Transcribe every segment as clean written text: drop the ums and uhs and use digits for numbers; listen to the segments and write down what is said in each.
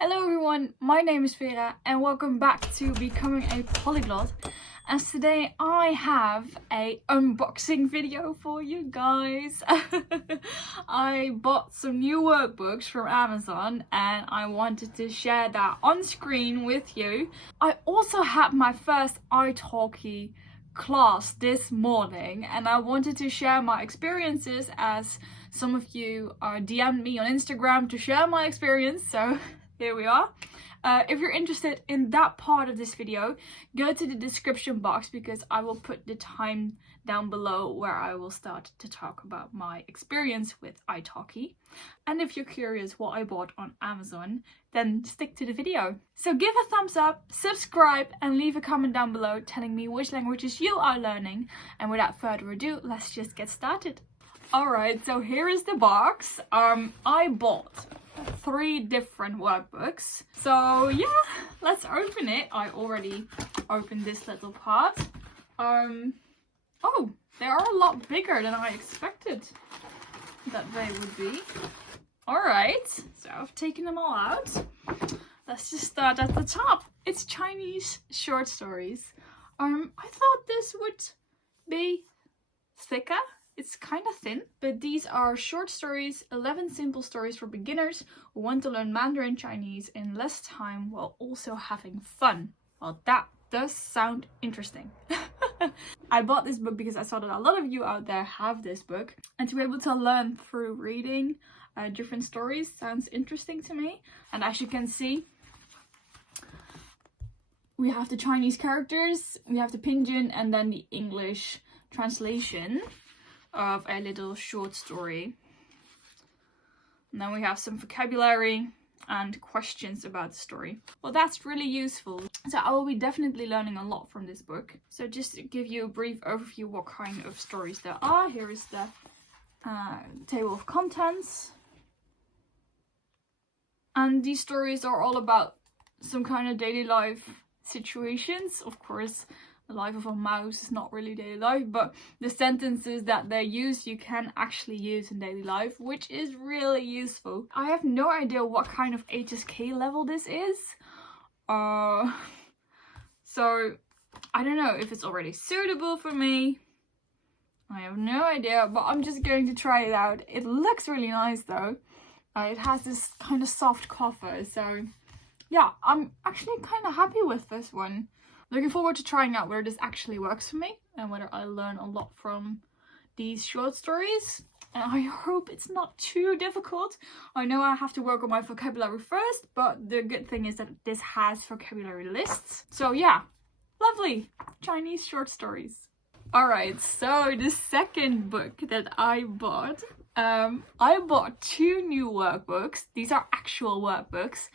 Hello everyone, my name is Vera and welcome back to Becoming a Polyglot. As today I have a unboxing video for you guys. I bought some new workbooks from Amazon and I wanted to share that on screen with you. I also had my first Italki class this morning and I wanted to share my experiences as some of you DM'd me on Instagram to share my experience, so here we are. If you're interested in that part of this video, go to the description box because I will put the time down below where I will start to talk about my experience with Italki. And if you're curious what I bought on Amazon, then stick to the video. So give a thumbs up, subscribe and leave a comment down below telling me which languages you are learning. And without further ado, let's just get started. Alright, so here is the box. I bought 3 different workbooks. So yeah, let's open it. I already opened this little part. Oh, they are a lot bigger than I expected that they would be. Alright, so I've taken them all out. Let's just start at the top. It's Chinese short stories. I thought this would be thicker. It's kind of thin, but these are short stories, 11 simple stories for beginners who want to learn Mandarin Chinese in less time while also having fun. Well, that does sound interesting. I bought this book because I saw that a lot of you out there have this book, and to be able to learn through reading different stories sounds interesting to me. And as you can see, we have the Chinese characters, we have the Pinyin, and then the English translation of a little short story. And then we have some vocabulary and questions about the story. Well, that's really useful. So I will be definitely learning a lot from this book. So just to give you a brief overview what kind of stories there are, here is the table of contents. And these stories are all about some kind of daily life situations. Of course, the life of a mouse is not really daily life, but the sentences that they use you can actually use in daily life, which is really useful. I have no idea what kind of HSK level this is. So I don't know if it's already suitable for me. I have no idea, but I'm just going to try it out. It looks really nice though. It has this kind of soft cover, so yeah, I'm actually kind of happy with this one. Looking forward to trying out whether this actually works for me and whether I learn a lot from these short stories. And I hope it's not too difficult. I know I have to work on my vocabulary first, but the good thing is that this has vocabulary lists. So yeah, lovely Chinese short stories. Alright, so the second book that I bought 2 new workbooks. These are actual workbooks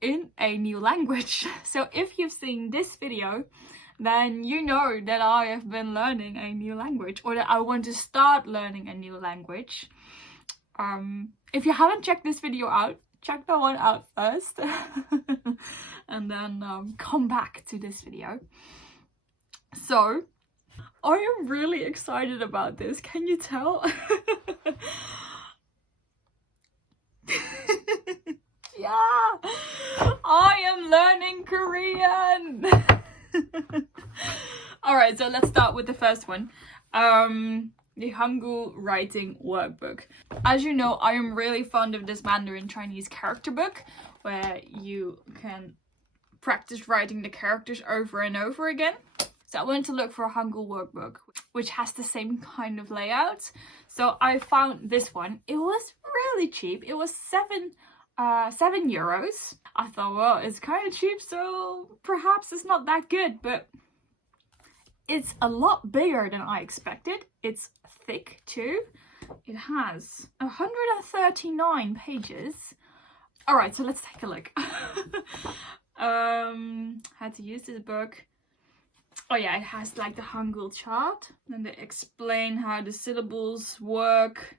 in a new language. So if you've seen this video, then you know that I have been learning a new language, or that I want to start learning a new language. If you haven't checked this video out, check that one out first and then come back to this video. So I am really excited about this, can you tell? Yeah, I am learning Korean. Alright, so let's start with the first one. The Hangul writing workbook. As you know, I am really fond of this Mandarin Chinese character book where you can practice writing the characters over and over again. So I wanted to look for a Hangul workbook which has the same kind of layout. So I found this one. It was really cheap. It was 7 euros. I thought, well, it's kind of cheap, so perhaps it's not that good, but it's a lot bigger than I expected. It's thick too. It has 139 pages. All right, so let's take a look. How to use this book. Oh yeah, it has like the Hangul chart. Then they explain how the syllables work.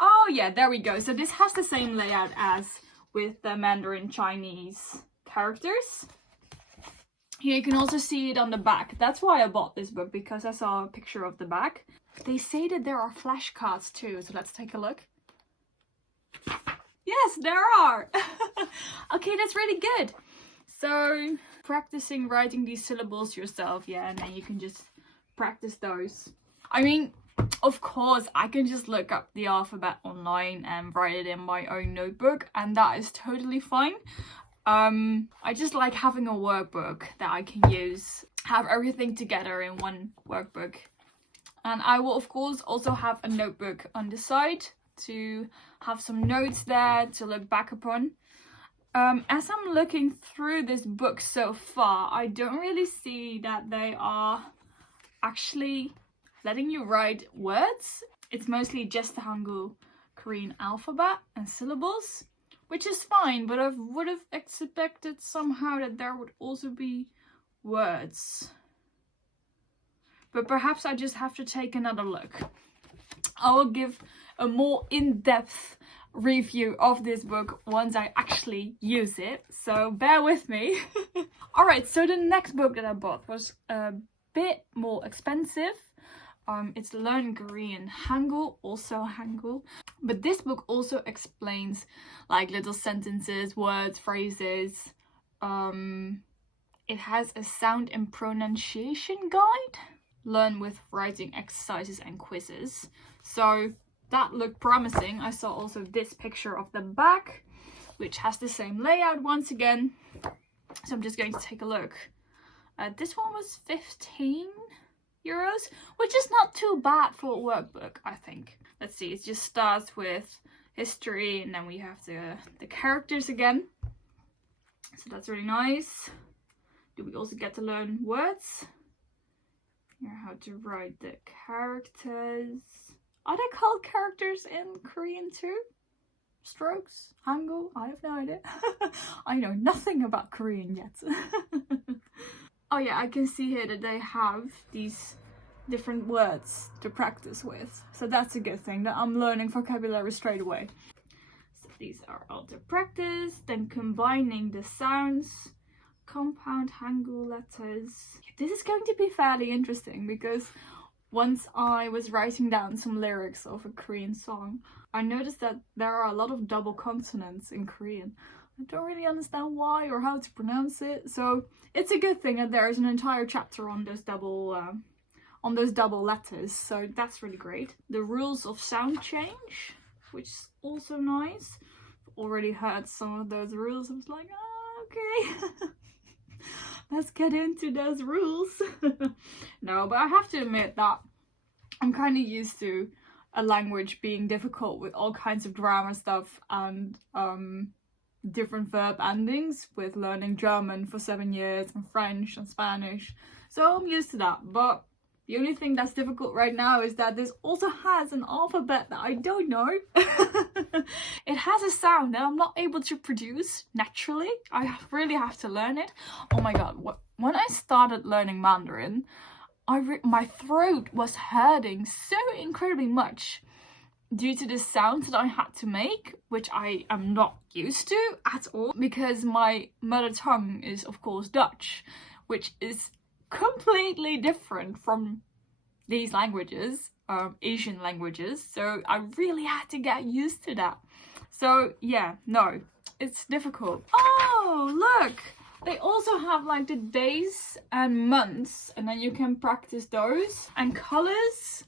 Oh yeah, there we go. So this has the same layout as with the Mandarin Chinese characters. Here you can also see it on the back. That's why I bought this book, because I saw a picture of the back. They say that there are flashcards too, so let's take a look. Yes, there are! Okay, that's really good. So practicing writing these syllables yourself, yeah, and then you can just practice those. I mean, of course, I can just look up the alphabet online and write it in my own notebook, and that is totally fine. I just like having a workbook that I can use, have everything together in one workbook. And I will, of course, also have a notebook on the side to have some notes there to look back upon. As I'm looking through this book so far, I don't really see that they are actually letting you write words. It's mostly just the Hangul Korean alphabet and syllables, which is fine, but I would have expected somehow that there would also be words. But perhaps I just have to take another look. I will give a more in-depth review of this book once I actually use it, so bear with me. Alright, so the next book that I bought was a bit more expensive. It's Learn Korean Hangul, also Hangul. But this book also explains like little sentences, words, phrases. It has a sound and pronunciation guide. Learn with writing exercises and quizzes. So that looked promising. I saw also this picture of the back, which has the same layout once again. So I'm just going to take a look. This one was 15 euros, which is not too bad for a workbook, I think. Let's see, it just starts with history and then we have the characters again. So that's really nice. Do we also get to learn words? Here, how to write the characters. Are they called characters in Korean too? Strokes? Hangul? I have no idea. I know nothing about Korean yet. Oh yeah, I can see here that they have these different words to practice with. So that's a good thing, that I'm learning vocabulary straight away. So these are all to practice. Then combining the sounds. Compound Hangul letters. This is going to be fairly interesting because once I was writing down some lyrics of a Korean song, I noticed that there are a lot of double consonants in Korean. I don't really understand why or how to pronounce it, so it's a good thing that there is an entire chapter on those double letters, so that's really great. The rules of sound change, which is also nice. Already heard some of those rules. I was like, oh, okay. Let's get into those rules. No, but I have to admit that I'm kind of used to a language being difficult with all kinds of grammar stuff and different verb endings, with learning German for 7 years and French and Spanish. So I'm used to that, but the only thing that's difficult right now is that this also has an alphabet that I don't know. It has a sound that I'm not able to produce naturally. I really have to learn it. Oh my god, when I started learning Mandarin, my throat was hurting so incredibly much due to the sounds that I had to make, which I am not used to at all, because my mother tongue is of course Dutch, which is completely different from these languages, Asian languages, so I really had to get used to that. So yeah, no, it's difficult. Oh, look! They also have like the days and months, and then you can practice those. And colours.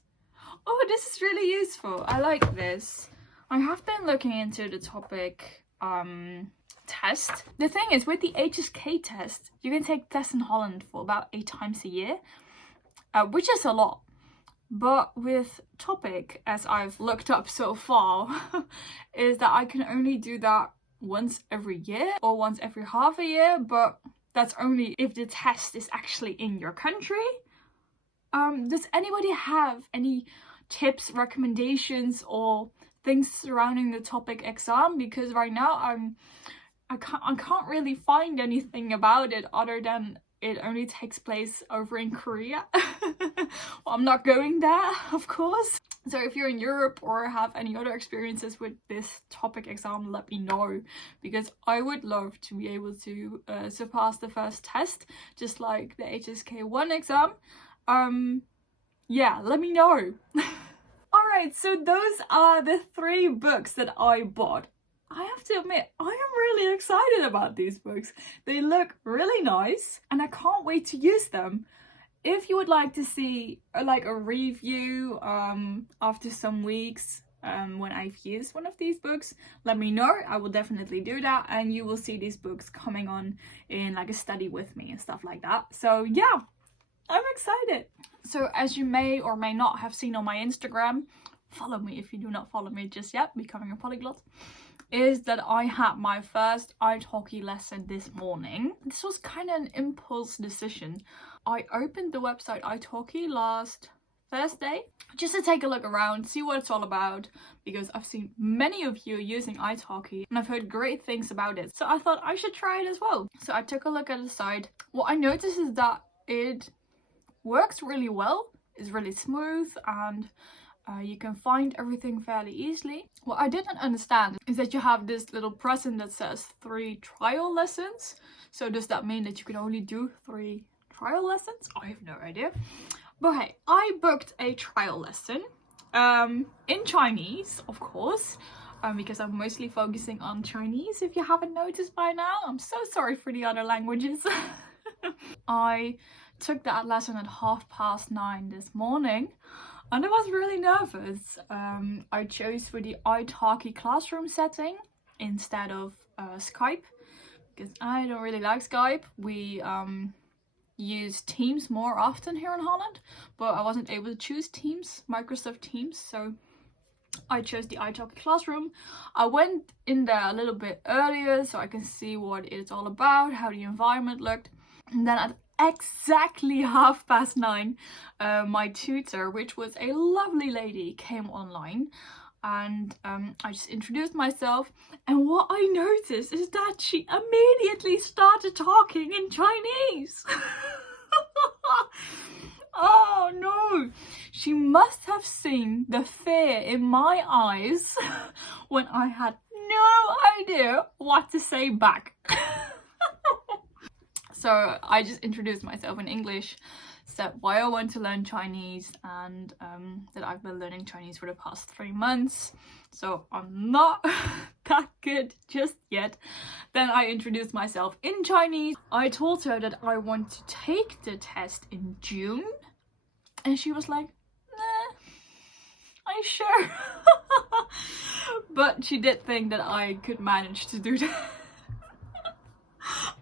Oh, this is really useful. I like this. I have been looking into the TOPIK test. The thing is, with the HSK test, you can take tests in Holland for about 8 times a year, which is a lot. But with TOPIK, as I've looked up so far, is that I can only do that once every year or once every half a year, but that's only if the test is actually in your country. Does anybody have any tips, recommendations, or things surrounding the TOPIK exam? Because right now I can't really find anything about it other than it only takes place over in Korea. Well, I'm not going there, of course. So if you're in Europe or have any other experiences with this TOPIK exam, let me know, because I would love to be able to surpass the first test, just like the HSK1 exam. Yeah, let me know. Alright, so those are the 3 books that I bought. I have to admit, I am really excited about these books. They look really nice and I can't wait to use them. If you would like to see like a review after some weeks when I've used one of these books, let me know. I will definitely do that, and you will see these books coming on in like a study with me and stuff like that. So yeah, I'm excited. So as you may or may not have seen on my Instagram, follow me if you do not follow me just yet, Becoming a Polyglot, is that I had my first Italki lesson this morning. This was kind of an impulse decision. I opened the website Italki last Thursday just to take a look around, see what it's all about, because I've seen many of you using Italki and I've heard great things about it. So I thought I should try it as well. So I took a look at the site. What I noticed is that it works really well. It's really smooth and you can find everything fairly easily. What I didn't understand is that you have this little present that says 3 trial lessons. So does that mean that you can only do 3 trial lessons? I have no idea. But hey, I booked a trial lesson in Chinese, of course, because I'm mostly focusing on Chinese, if you haven't noticed by now. I'm so sorry for the other languages. I took that lesson at 9:30 this morning. And I was really nervous. I chose for the Italki classroom setting instead of Skype, because I don't really like Skype. We use Teams more often here in Holland, but I wasn't able to choose Teams, Microsoft Teams, so I chose the Italki classroom. I went in there a little bit earlier so I can see what it's all about, how the environment looked, and then at exactly 9:30, my tutor, which was a lovely lady, came online, and I just introduced myself, and what I noticed is that she immediately started talking in Chinese. Oh no, she must have seen the fear in my eyes when I had no idea what to say back. So I just introduced myself in English, said why I want to learn Chinese, and that I've been learning Chinese for the past 3 months. So I'm not that good just yet. Then I introduced myself in Chinese. I told her that I want to take the test in June. And she was like, nah, are you sure? But she did think that I could manage to do that.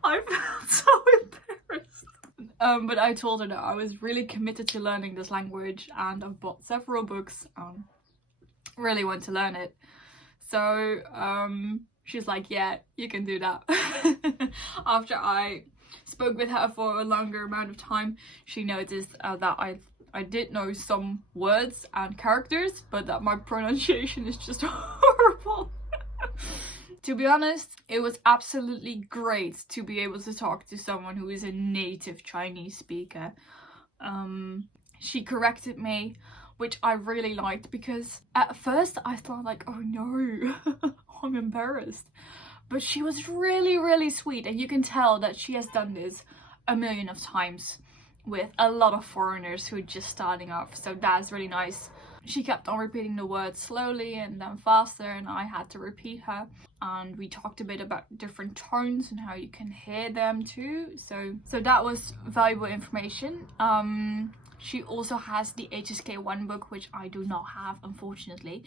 I felt so embarrassed. But I told her that I was really committed to learning this language, and I've bought several books. Really want to learn it. So she's like, yeah, you can do that. After I spoke with her for a longer amount of time, she noticed that I did know some words and characters, but that my pronunciation is just horrible. To be honest, it was absolutely great to be able to talk to someone who is a native Chinese speaker. She corrected me, which I really liked, because at first I thought like, oh no, I'm embarrassed. But she was really, really sweet, and you can tell that she has done this a million of times with a lot of foreigners who are just starting off, so that's really nice. She kept on repeating the words slowly and then faster, and I had to repeat her. And we talked a bit about different tones and how you can hear them too. So that was valuable information. She also has the HSK1 book, which I do not have, unfortunately,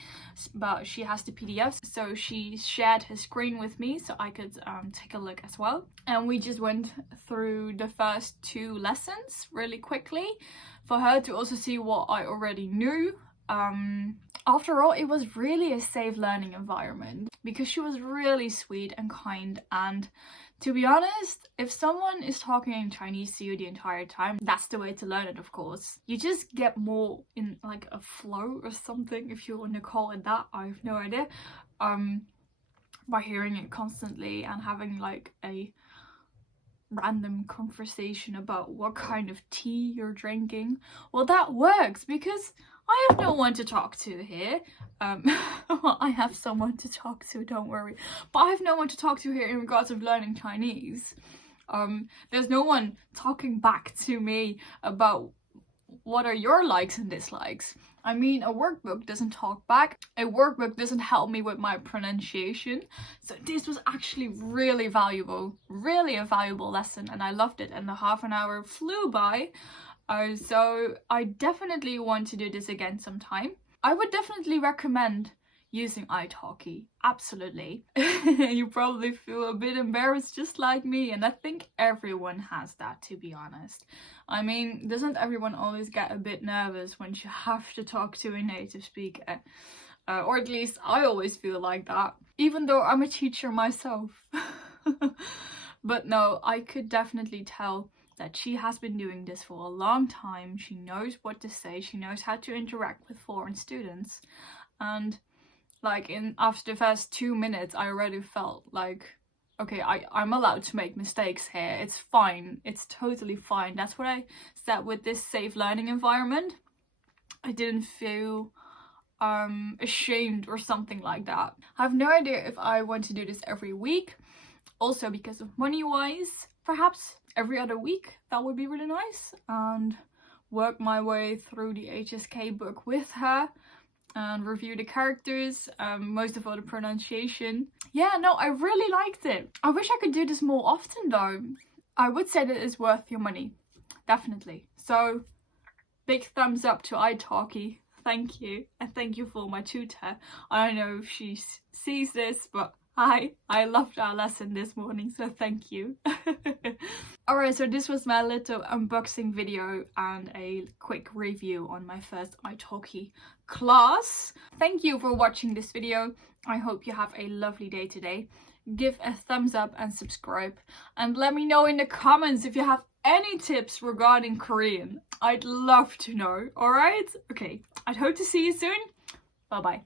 but she has the PDFs. So she shared her screen with me so I could take a look as well. And we just went through the first 2 lessons really quickly for her to also see what I already knew. After all, it was really a safe learning environment because she was really sweet and kind, and to be honest, if someone is talking in Chinese to you the entire time, that's the way to learn it, of course. You just get more in like a flow or something, if you want to call it that, I have no idea, by hearing it constantly and having like a random conversation about what kind of tea you're drinking. Well, that works because I have no one to talk to here. Well, I have someone to talk to, don't worry. But I have no one to talk to here in regards of learning Chinese. There's no one talking back to me about what are your likes and dislikes? I mean, a workbook doesn't talk back. A workbook doesn't help me with my pronunciation. So this was actually really valuable, really a valuable lesson, and I loved it. And the half an hour flew by. So I definitely want to do this again sometime. I would definitely recommend using Italki, absolutely. You probably feel a bit embarrassed just like me, and I think everyone has that, to be honest. I mean, doesn't everyone always get a bit nervous when you have to talk to a native speaker? Or at least I always feel like that, even though I'm a teacher myself. But no, I could definitely tell that she has been doing this for a long time. She knows what to say, she knows how to interact with foreign students, and like after the first 2 minutes I already felt like, okay, I'm allowed to make mistakes here, it's fine, it's totally fine. That's what I said with this safe learning environment. I didn't feel ashamed or something like that. I have no idea if I want to do this every week, also because of money wise. Perhaps every other week, that would be really nice, and work my way through the HSK book with her and review the characters, most of all the pronunciation. Yeah, no, I really liked it. I wish I could do this more often though. I would say that it's worth your money, definitely. So big thumbs up to Italki. Thank you, and thank you for my tutor. I don't know if she sees this, but I loved our lesson this morning, so thank you. Alright, so this was my little unboxing video and a quick review on my first Italki class. Thank you for watching this video. I hope you have a lovely day today. Give a thumbs up and subscribe, and let me know in the comments if you have any tips regarding Korean. I'd love to know. Alright? Okay, I'd hope to see you soon. Bye bye.